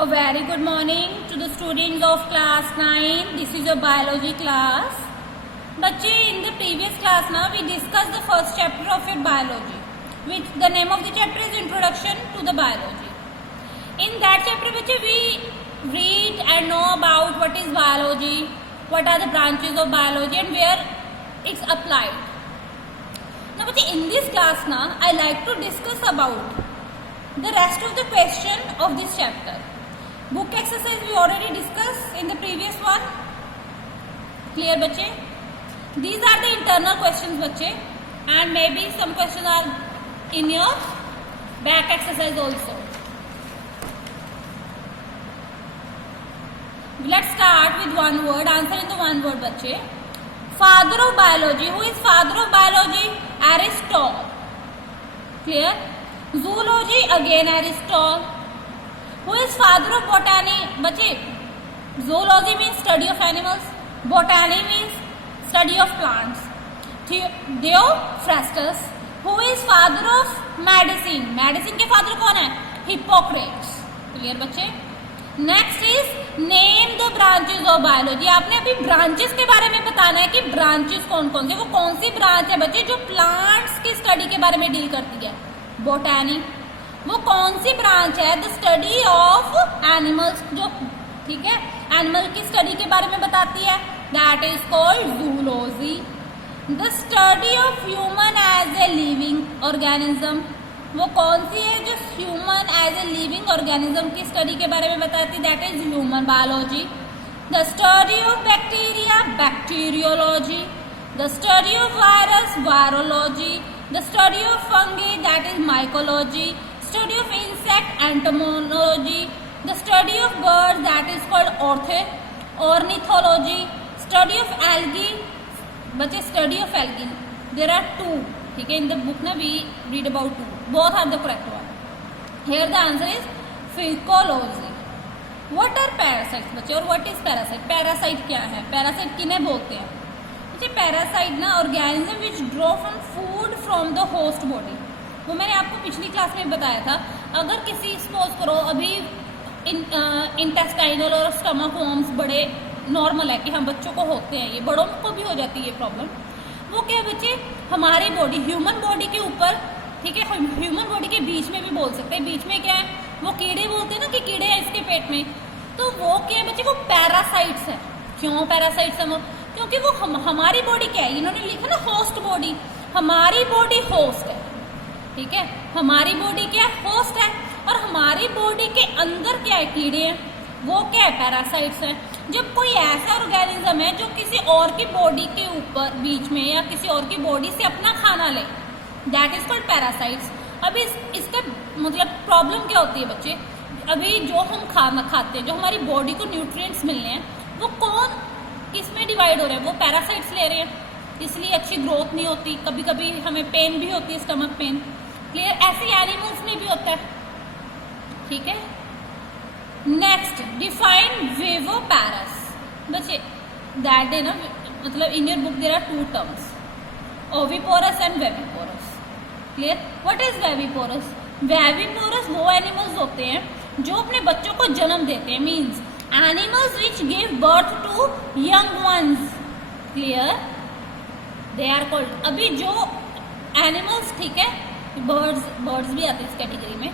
A very good morning to the students of class 9. This is your biology class. बच्चे, in the previous class now we discussed the first chapter of your biology, which the name of the chapter is Introduction to the Biology. In that chapter बच्चे we read and know about what is biology, what are the branches of biology and where it's applied. Now बच्चे, in this class now I like to discuss about the rest of the question of this chapter. Book exercise we already discussed in the previous one. Clear बच्चे? These are the internal questions बच्चे, and maybe some questions are in your back exercise also. Let's start with one word. Answer in the one word बच्चे. Father of biology. Who is father of biology? Aristotle. Clear? Zoology again Aristotle. Who is father of botany? बच्चे, zoology means study of animals, botany means study of plants. Theophrastus. Who is father of medicine? Medicine के father कौन है? Hippocrates. Clear बच्चे? Next is name the branches of biology. आपने अभी branches के बारे में बताना है कि branches कौन कौन से, वो कौन सी branch है बच्चे जो plants की study के बारे में deal करती है? Botany. वो कौन सी ब्रांच है? द स्टडी ऑफ एनिमल्स, जो ठीक है एनिमल की स्टडी के बारे में बताती है, that is called zoology. The study of human as a living organism, वो कौन सी है जो human as a living organism की स्टडी के बारे में बताती है, that is human biology. The study of bacteria, bacteriology. The study of virus, virology. The study of fungi, that is mycology. Study of insect, entomology. The study of birds, that is called ornithology. Study of algae, बच्चे study of algae. There are two, ठीक है, in the book ना we read about two. Both are the correct one. Here the answer is phycology. What are parasites बच्चे, और what is parasite? Parasite क्या है? Parasite किन्हें बोलते हैं बच्चे? Parasite ना organism which draw from food from the host body. वो मैंने आपको पिछली क्लास में बताया था. अगर किसी सपोज करो अभी इंटेस्टाइनल और स्टमक वॉर्म्स बड़े नॉर्मल है कि हम बच्चों को होते हैं, ये बड़ों को भी हो जाती है ये प्रॉब्लम. वो क्या है बच्चे, हमारी बॉडी ह्यूमन बॉडी के ऊपर, ठीक है, ह्यूमन बॉडी के बीच में भी बोल सकते हैं. बीच में क्या है, वो कीड़े बोलते हैं ना कि कीड़े हैं इसके पेट में, तो वो क्या है बच्चे, वो पैरासाइट्स है. क्यों पैरासाइट्स है वो? क्योंकि वो हमारी बॉडी क्या है, इन्होंने लिखा ना होस्ट बॉडी, हमारी बॉडी होस्ट है, ठीक है, हमारी बॉडी क्या है, होस्ट है, और हमारी बॉडी के अंदर क्या है, कीड़े हैं, वो क्या है, पैरासाइट्स हैं. जब कोई ऐसा ऑर्गेनिज्म है जो किसी और की बॉडी के ऊपर बीच में या किसी और की बॉडी से अपना खाना ले, दैट इज कॉल्ड पैरासाइट्स. अभी इसका मतलब प्रॉब्लम क्या होती है बच्चे, अभी जो हम खाना खाते हैं, जो हमारी बॉडी को न्यूट्रिएंट्स मिलने हैं, वो कौन किस में डिवाइड हो रहे हैं, वो पैरासाइट्स ले रहे हैं, इसलिए अच्छी ग्रोथ नहीं होती, कभी कभी हमें पेन भी होती है, स्टमक पेन. क्लियर? ऐसे एनिमल्स में भी होता है, ठीक है. नेक्स्ट, डिफाइन विवोपैरस बच्चे, दैट है ना, मतलब in your book there are two terms, oviparous and viviparous. Clear? What is viviparous? Viviparous वो एनिमल्स होते हैं जो अपने बच्चों को जन्म देते हैं, means animals which give birth to young ones. Clear? They are called, अभी जो एनिमल्स, ठीक है, बर्ड्स भी आते हैं इस कैटेगरी में,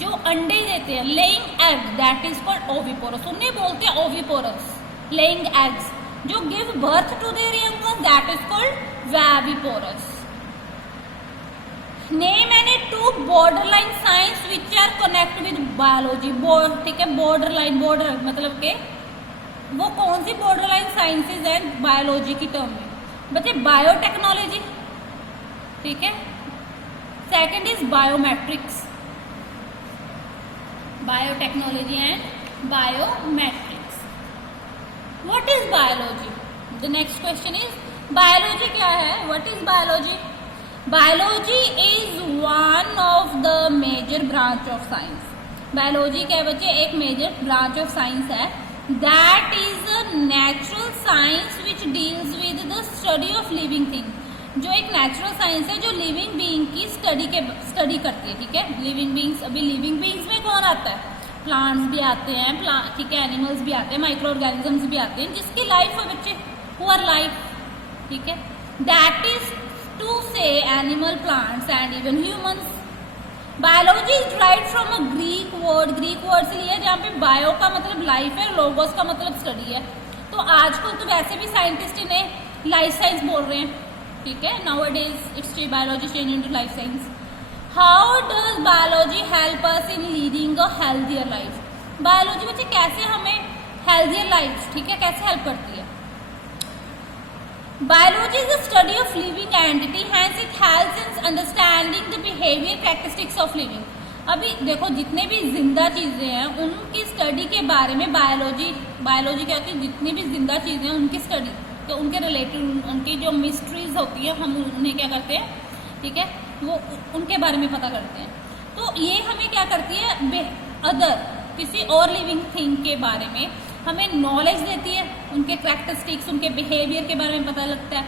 जो अंडे देते हैं, laying egg, that is called oviparous. उन्हें बोलते हैं ओविपोरस, लेइंग एग्स. जो give birth to their young ones, that is called viviparous. Name any two borderline science which are connect with biology. ठीक है, बॉर्डरलाइन, बॉर्डर मतलब के वो कौन सी बॉर्डरलाइन साइंसेज है बायोलॉजी की टर्म में बच्चे? बायोटेक्नोलॉजी, ठीक है. Second is biometrics, biotechnology and biometrics. What is biology? The next question is biology क्या है? What is biology? Biology is one of the major branch of science. Biology क्या है बच्चे? एक मेजर ब्रांच ऑफ साइंस है. That is a natural science which deals with the study of living things. जो एक natural science है जो living being की स्टडी करती है, ठीक है. लिविंग बीइंग्स, अभी लिविंग बीइंग्स में कौन आता है? प्लांट्स भी आते हैं, ठीक है, एनिमल्स भी आते हैं, माइक्रो ऑर्गेनिजम्स भी आते हैं जिसकी लाइफ है बच्चे, पुअर लाइफ, ठीक है। दैट इज टू से animal, plants and even humans. Biology is derived from a Greek word से लिया जहाँ पे बायो का मतलब लाइफ है, लोगोस का मतलब स्टडी है। तो आजकल तो वैसे भी साइंटिस्ट इन्हें लाइफ साइंस बोल रहे हैं, ठीक है। Now it is it's biology change into life science. How does biology help us in leading a healthier life? Biology बच्चे कैसे हमें हेल्थियर लाइफ, ठीक है, कैसे हेल्प करती है? Biology is the study of living entity, hence it helps in understanding the behaviour characteristics of living. अभी देखो जितने भी जिंदा चीजें हैं उनकी स्टडी के बारे में बायोलॉजी क्या होती है, जितनी भी जिंदा चीजें हैं उनकी स्टडी, तो उनके रिलेटेड उनकी जो मिस्ट्रीज होती है हम उन्हें क्या करते हैं, ठीक है, वो उनके बारे में पता करते हैं। तो ये हमें क्या करती है, अदर किसी और लिविंग थिंग के बारे में हमें नॉलेज देती है, उनके कैरेक्टरिस्टिक्स, उनके बिहेवियर के बारे में पता लगता है।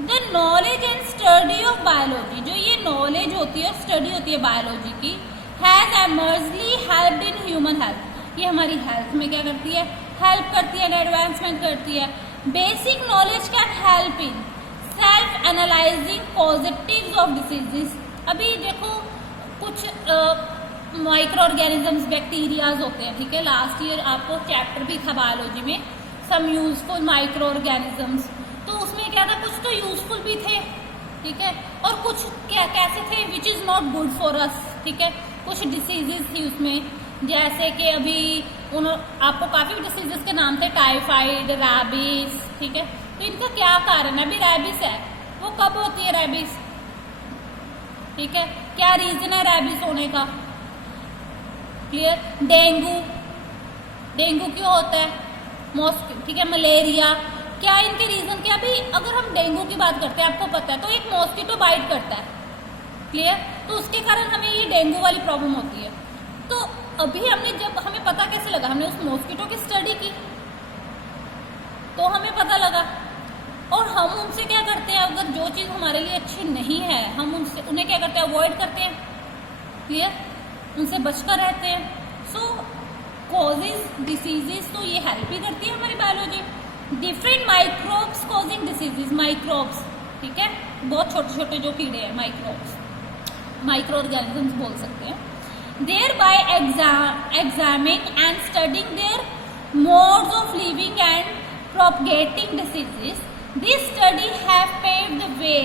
The knowledge and study of biology, जो ये नॉलेज होती है और स्टडी होती है बायोलॉजी की, has immensely helped in human health. ये हमारी हेल्थ में क्या करती है, हेल्प करती है, एडवांसमेंट करती है। Basic knowledge can help in self analysing positives of diseases. अभी देखो कुछ माइक्रो ऑर्गेनिजम्स, बैक्टीरियाज होते हैं, ठीक है। लास्ट ईयर आपको चैप्टर भी था बायोलॉजी में, सम यूजफुल माइक्रो ऑर्गेनिजम्स। तो उसमें क्या था, कुछ तो यूजफुल भी थे, ठीक है, और कुछ क्या कैसे थे, which is not good for us, ठीक है। कुछ डिसीजेस थी उसमें, जैसे कि अभी आपको काफी डिसीजेस के नाम थे, टाइफाइड, रैबिस, ठीक है। तो इनका क्या कारण है, अभी रैबिस है, वो कब होती है रैबिस, ठीक है, क्या रीजन है रैबिस होने का, क्लियर। डेंगू क्यों होता है, मॉस्किटो, ठीक है, मलेरिया, क्या इनके रीजन क्या? अभी अगर हम डेंगू की बात करते हैं, आपको पता है, तो एक मॉस्किटो बाइट करता है, क्लियर, तो उसके कारण हमें ये डेंगू वाली प्रॉब्लम होती है। तो अभी हमने जब हमें पता कैसे लगा, हमने उस मॉस्किटो की स्टडी की तो हमें पता लगा, और हम उनसे क्या करते हैं, अगर जो चीज़ हमारे लिए अच्छी नहीं है हम उन्हें क्या करते हैं, अवॉइड करते हैं, क्लियर, उनसे बचकर रहते हैं। सो कॉजेज डिसीजेस, तो ये हेल्प ही करती है हमारी biology. Different microbes causing diseases, microbes, ठीक है, बहुत छोटे छोटे जो कीड़े हैं, माइक्रोब्स, माइक्रो ऑर्गेनिजम्स बोल सकते हैं। Thereby examining and studying their modes of living and propagating diseases, this study have paved the way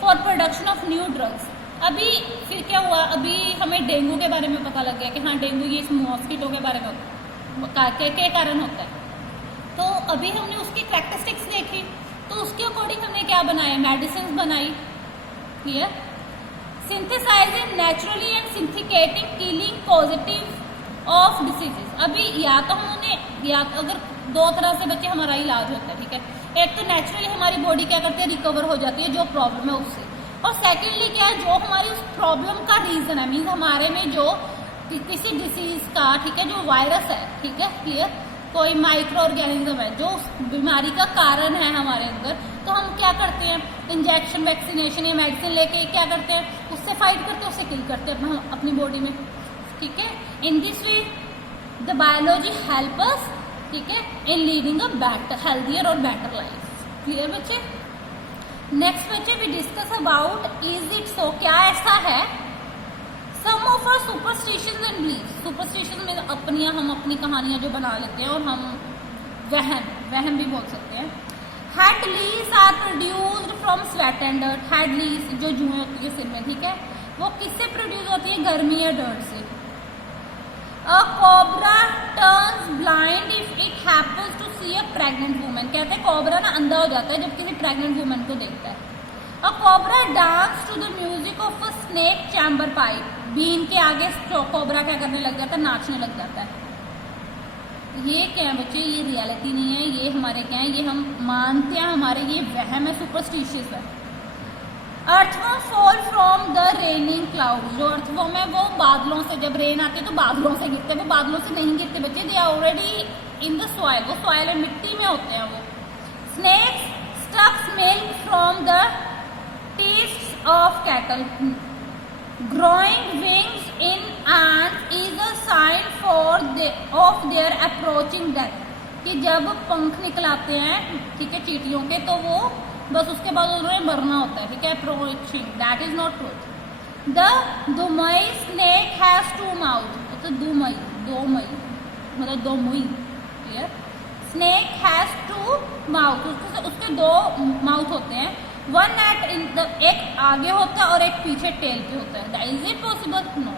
for production of new drugs. अभी फिर क्या हुआ, अभी हमें डेंगू के बारे में पता लग गया कि हाँ डेंगू ये इस मॉस्किटो के बारे में के कारण होता है। तो अभी हमने उसकी कैरेक्टरिस्टिक्स देखी, तो उसके अकॉर्डिंग हमने क्या बनाया, मेडिसिन बनाई, clear. Synthesising naturally and synthesising killing positive of diseases. अभी या तो हमने, या अगर दो तरह से बच्चे हमारा इलाज होता है, ठीक है, एक तो नेचुरली हमारी बॉडी क्या करती है, रिकवर हो जाती है जो प्रॉब्लम है उससे, और सेकेंडली क्या है, जो हमारी उस प्रॉब्लम का रीजन है, मीन्स हमारे में जो किसी डिसीज का, ठीक है, जो वायरस है, ठीक है, क्लियर, कोई माइक्रो ऑर्गेनिज्म है जो उस बीमारी का कारण है हमारे अंदर, तो हम क्या करते हैं, इंजेक्शन, वैक्सीनेशन या मेडिसिन लेके क्या करते हैं, उससे फाइट करते हैं, उससे किल करते हैं अपनी बॉडी में, ठीक है। In this way the biology help us, ठीक है, in leading a better, healthier और बेटर लाइफ। क्लियर बच्चे। नेक्स्ट बच्चे we discuss about is it so, क्या ऐसा है, some of our superstitions and belief. Superstition में हम अपनी कहानियां जो बना लेते हैं, और हम वहम भी बोल सकते हैं। Head lice are produced from sweat and dirt. Head lice जो जुएं होती है सिर में, ठीक है, वो किससे प्रोड्यूस होती है, गर्मी या डर्ट से। A cobra turns blind if it happens to see a pregnant woman. कहते हैं कोबरा ना अंधा हो जाता है जब किसी प्रेग्नेंट वुमन को देखता है। A cobra dance to the music of a snake charmer pipe. बीन के आगे कोबरा क्या करने लग जाता है, नाचने लग जाता है। ये क्या है बच्चे, ये रियलिटी नहीं है, ये हमारे क्या है, ये हम मानते हैं, हमारे ये वहम है, सुपरस्टिशियस है। Earthworm fall from the raining cloud. जो अर्थवर्म है वो बादलों से, जब रेन आती है तो बादलों से गिरते हैं, वो बादलों से नहीं गिरते बच्चे, they are already in the soil, वो सॉइल और मिट्टी में होते हैं वो। Snakes sucks milk from the teeth of cattle. growing wings in ants is a sign of their approaching death, कि जब पंख निकलाते हैं, ठीक है, चींटियों के, तो वो बस उसके बाद उन्हें मरना होता है, ठीक है, approaching, that is not truth. The Dumai snake has 2 mouths, तो दुमई मतलब 2 मुई, क्लियर. Snake has 2 mouths, उसके 2 माउथ होते हैं, वन एट इन द, एक आगे होता है और एक पीछे टेल पे होता है. Is it possible? No.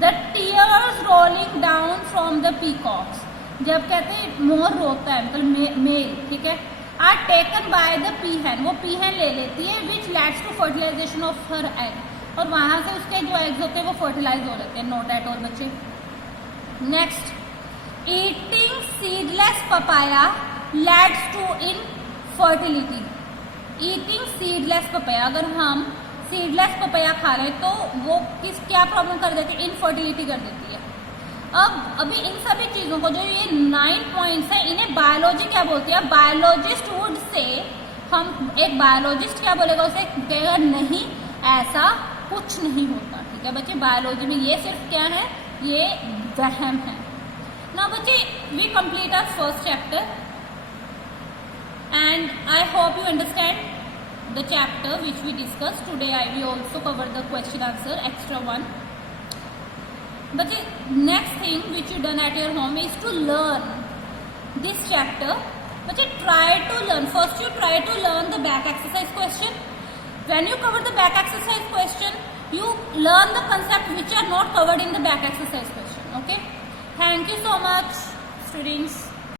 The tears rolling down from the peacocks, जब कहते हैं मोर रोता है मतलब मेल, ठीक है, are taken by the peahen, वो पीहन ले लेती है, which leads to fertilisation of her egg, और वहां से उसके जो एग्स होते हैं वो फर्टिलाइज हो लेते हैं. नोट एट और बच्चे. Next, eating seedless papaya leads to infertility. Eating seedless papaya, अगर हम सीडलेस पपाया खा रहे तो वो क्या प्रॉब्लम कर देती है? इनफर्टिलिटी कर देती है. अब अभी इन सभी चीजों को, जो ये 9 पॉइंट्स है, इन्हें बायोलॉजी क्या बोलती है? बायोलॉजिस्ट वुड से, हम एक बायोलॉजिस्ट क्या बोलेगा? उसे कहेगा नहीं, ऐसा कुछ नहीं होता. ठीक है बच्चे, बायोलॉजी में ये सिर्फ क्या है? ये वहम है. ना बच्चे, we complete our first chapter and I hope you understand the chapter which we discussed today. I will also cover the question answer extra one. But the next thing which you done at your home is to learn this chapter. But try to learn. First you try to learn the back exercise question. When you cover the back exercise question, you learn the concept which are not covered in the back exercise question. Okay. Thank you so much, students.